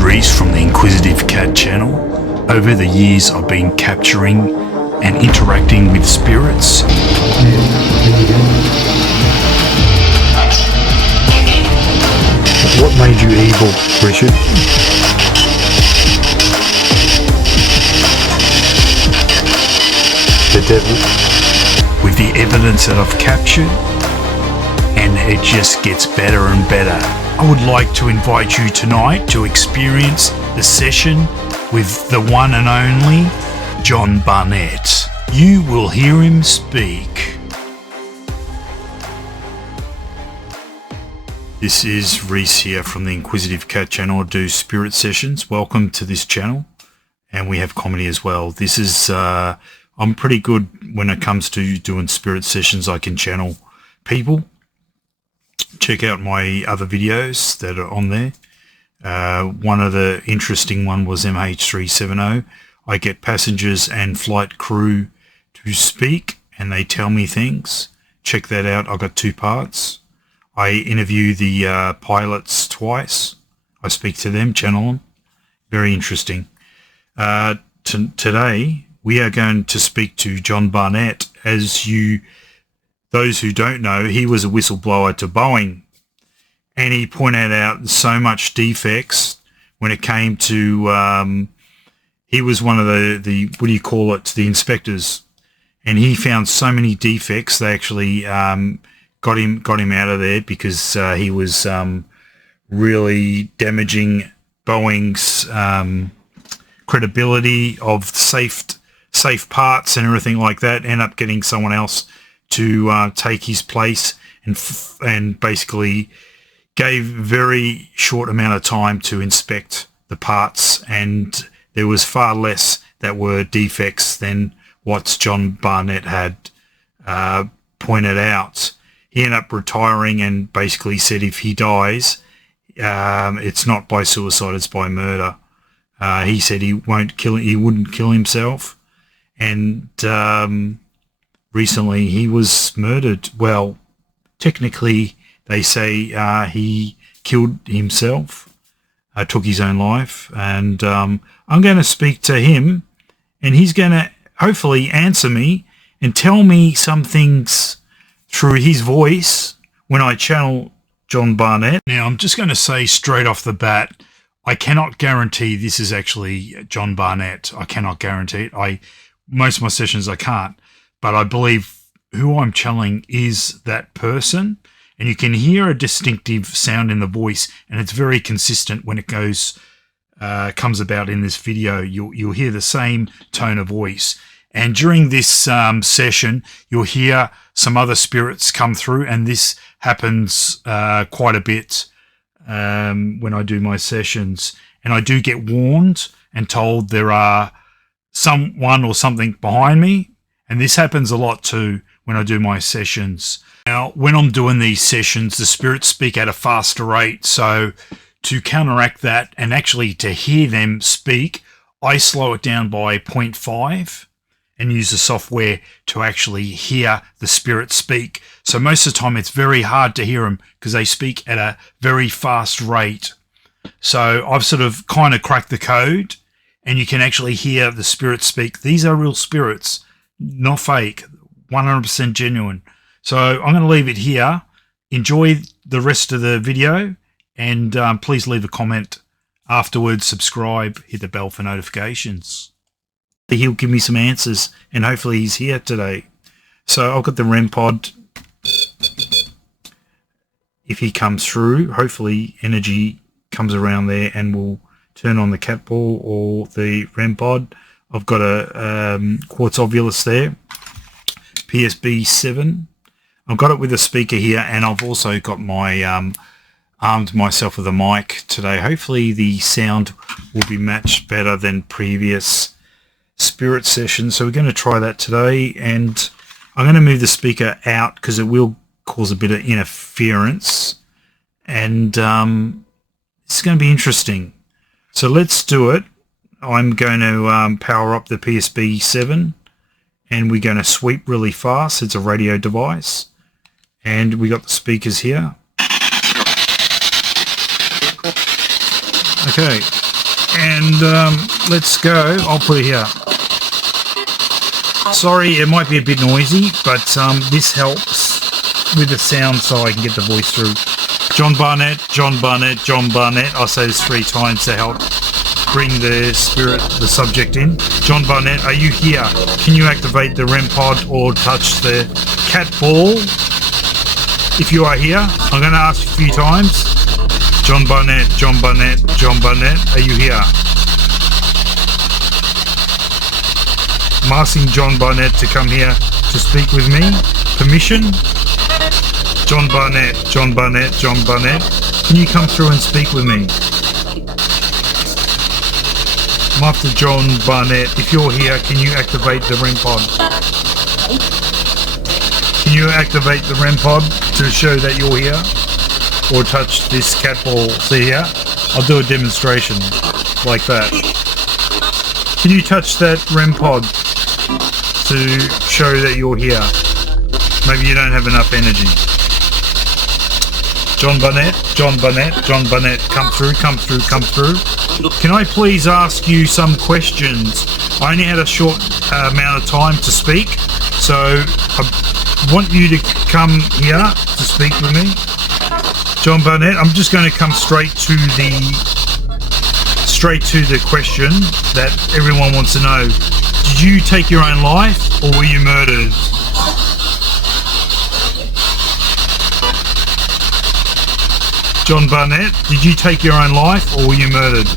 Reese from the Inquisitive Cat channel. Over the years I've been capturing and interacting with spirits. What made you evil, Richard? The devil. With the evidence that I've captured, and it just gets better and better. I would like to invite you tonight to experience the session with the one and only John Barnett. You will hear him speak. This is Reese here from the Inquisitive Cat channel. I do spirit sessions. Welcome to this channel. And we have comedy as well. This is, I'm pretty good when it comes to doing spirit sessions. I can channel people. Check out my other videos that are on there. One of the interesting one was MH370. I get passengers and flight crew to speak and they tell me things. Check that out. I've got 2 parts. I interview the pilots twice. I speak to them, channel them. Very interesting. Today we are going to speak to John Barnett. Those who don't know, he was a whistleblower to Boeing, and he pointed out so much defects when it came to, he was one of the what do you call it, the inspectors, and he found so many defects. They actually got him out of there because he was really damaging Boeing's credibility of safe parts and everything like that. End up getting someone else to take his place, and basically gave very short amount of time to inspect the parts, and there was far less that were defects than what John Barnett had pointed out. He ended up retiring and basically said if he dies, it's not by suicide, it's by murder. He said he wouldn't kill himself, and recently he was murdered. Well, technically they say he killed himself, took his own life, and I'm going to speak to him, and he's going to hopefully answer me and tell me some things through his voice when I channel John Barnett. Now, I'm just going to say straight off the bat, I cannot guarantee this is actually John Barnett. I cannot guarantee it. Most of my sessions I can't. But I believe who I'm channeling is that person, and you can hear a distinctive sound in the voice, and it's very consistent when it comes about in this video. You'll hear the same tone of voice, and during this session, you'll hear some other spirits come through, and this happens quite a bit when I do my sessions, and I do get warned and told there are someone or something behind me. And this happens a lot too when I do my sessions. Now, when I'm doing these sessions, the spirits speak at a faster rate. So to counteract that and actually to hear them speak, I slow it down by 0.5 and use the software to actually hear the spirits speak. So most of the time it's very hard to hear them because they speak at a very fast rate. So I've sort of kind of cracked the code, and you can actually hear the spirits speak. These are real spirits. Not fake, 100% genuine. So I'm going to leave it here. Enjoy the rest of the video, and please leave a comment afterwards, subscribe, hit the bell for notifications. He'll give me some answers, and hopefully he's here today. So I've got the REM pod. If he comes through, hopefully energy comes around there and will turn on the cat ball or the REM pod. I've got a quartz ovulus there, PSB 7. I've got it with a speaker here, and I've also got my armed myself with a mic today. Hopefully the sound will be matched better than previous spirit sessions. So we're going to try that today, and I'm going to move the speaker out because it will cause a bit of interference, and it's going to be interesting. So let's do it. I'm going to power up the PSB 7, and we're going to sweep really fast. It's a radio device, and we got the speakers here. Okay, And let's go. I'll put it here. Sorry, it might be a bit noisy, but this helps with the sound so I can get the voice through. John Barnett, John Barnett, John Barnett. I'll say this 3 times to help bring the spirit, the subject in. John Barnett, are you here? Can you activate the REM pod or touch the cat ball? If you are here, I'm going to ask you a few times. John Barnett, John Barnett, John Barnett, are you here? I'm asking John Barnett to come here to speak with me. Permission? John Barnett, John Barnett, John Barnett, can you come through and speak with me? I'm after John Barnett. If you're here, can you activate the REM pod? Can you activate the REM pod to show that you're here? Or touch this cat ball? See here? I'll do a demonstration like that. Can you touch that REM pod to show that you're here? Maybe you don't have enough energy. John Barnett, John Barnett, John Barnett, come through, come through, come through. Can I please ask you some questions? I only had a short amount of time to speak, so I want you to come here to speak with me. John Barnett, I'm just going to come straight to the question that everyone wants to know. Did you take your own life or were you murdered? John Barnett, did you take your own life or were you murdered?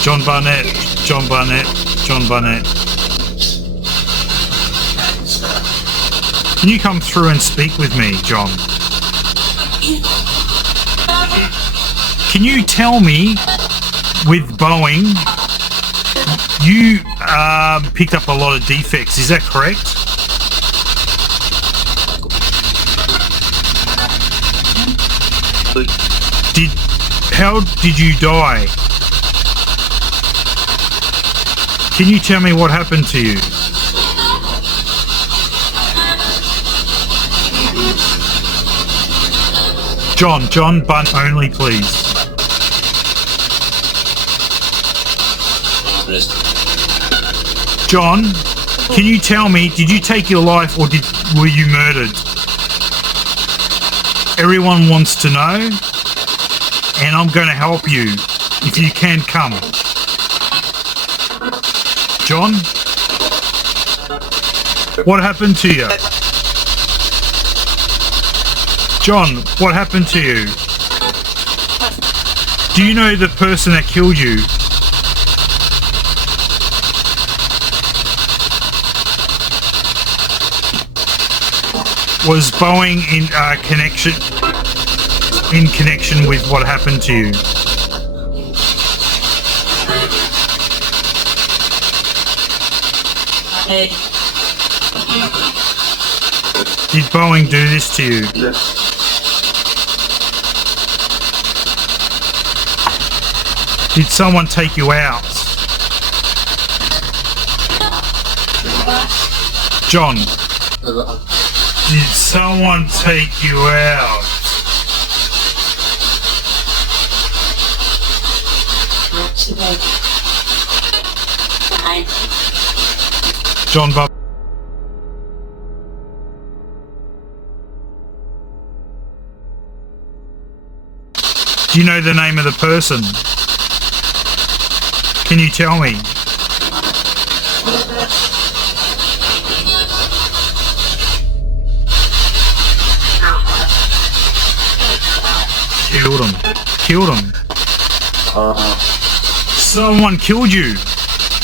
John Barnett, John Barnett, John Barnett. Can you come through and speak with me, John? Can you tell me, with Boeing, you picked up a lot of defects, is that correct? How did you die? Can you tell me what happened to you? John Bunt only, please. John, can you tell me, did you take your life or were you murdered? Everyone wants to know, and I'm going to help you if you can come. John, what happened to you? John, what happened to you? Do you know the person that killed you? Was Boeing in connection with what happened to you? Did Boeing do this to you? Yes. Did someone take you out? John, did someone take you out? John Bob. Do you know the name of the person? Can you tell me? Killed him. Killed him. Someone killed you.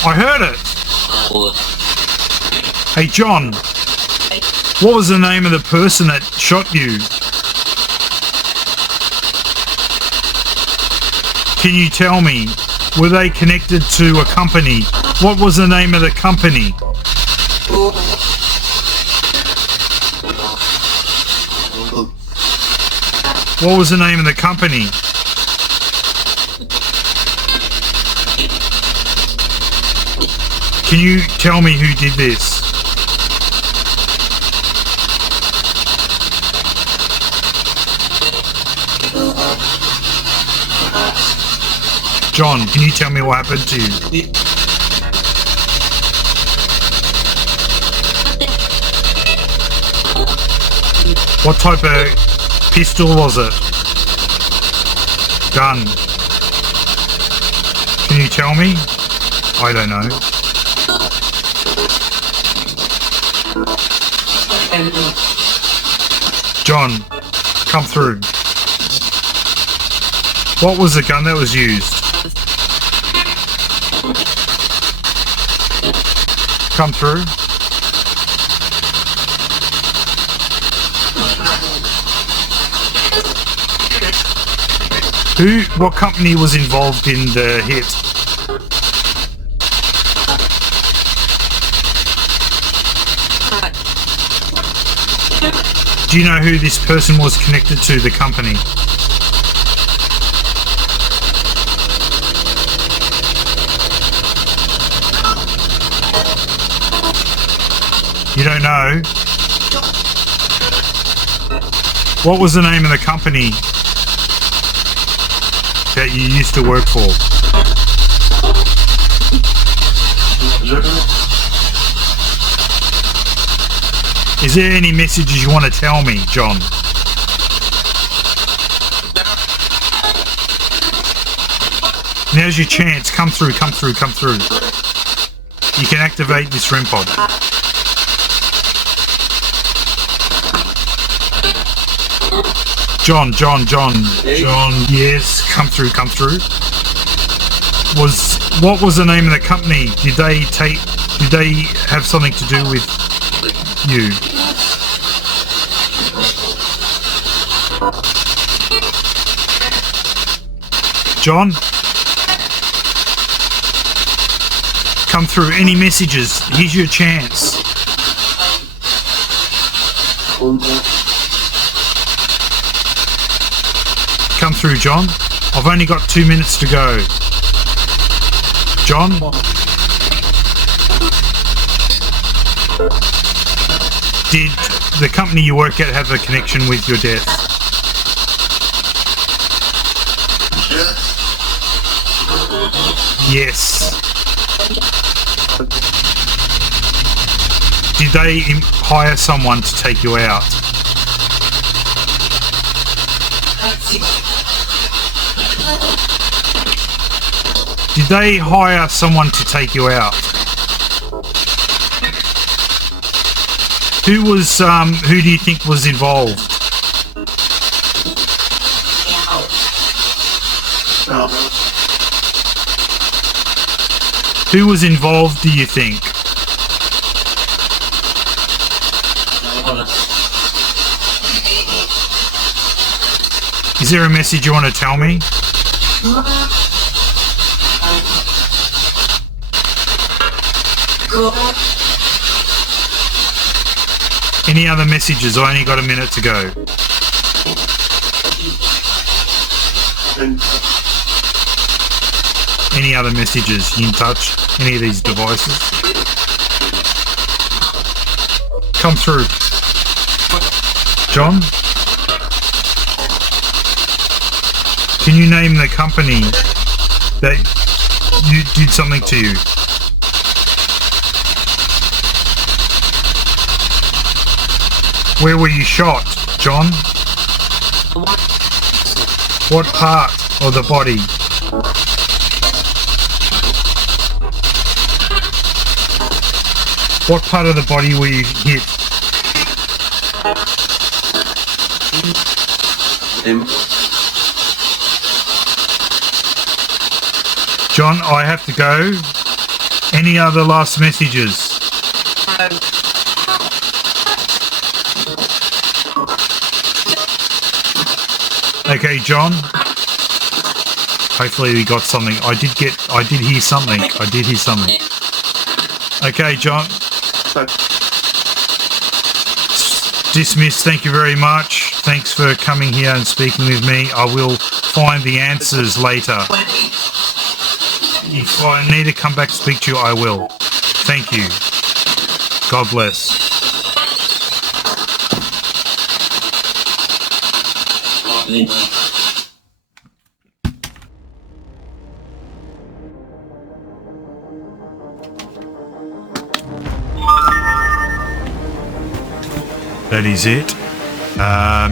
I heard it. Hey John, what was the name of the person that shot you? Can you tell me? Were they connected to a company? What was the name of the company? What was the name of the company? Can you tell me who did this? John, can you tell me what happened to you? What type of pistol was it? Gun. Can you tell me? I don't know. John, come through. What was the gun that was used? Come through. What company was involved in the hit? Do you know who this person was connected to, the company? You don't know? What was the name of the company that you used to work for? Is there any messages you want to tell me, John? Now's your chance. Come through, come through, come through. You can activate this REM pod. John, yes, come through. What was the name of the company? Did they have something to do with you? John? Come through. Any messages? Here's your chance. Come through, John. I've only got 2 minutes to go. John? Did the company you work at have a connection with your death? Yes. Did they hire someone to take you out? Did they hire someone to take you out? Who do you think was involved? Who was involved, do you think? Is there a message you want to tell me? Any other messages? I only got a minute to go. Any other messages? You can touch any of these devices. Come through. John? Can you name the company that you did something to you? Where were you shot, John? What part of the body? What part of the body were you hit? John, I have to go. Any other last messages? Okay, John. Hopefully we got something. I did hear something. Okay, John. Dismissed. Thank you very much. Thanks for coming here and speaking with me. I will find the answers later. If I need to come back to speak to you, I will. Thank you. God bless. that is it.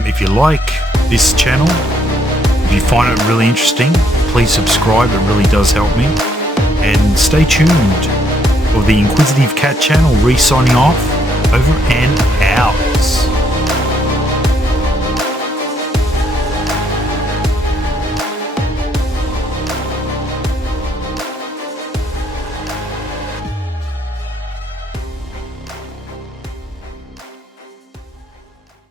If you like this channel, if you find it really interesting, please subscribe. It really does help me. And stay tuned for the Inquisitive Cat channel. Re-signing off. Over and out.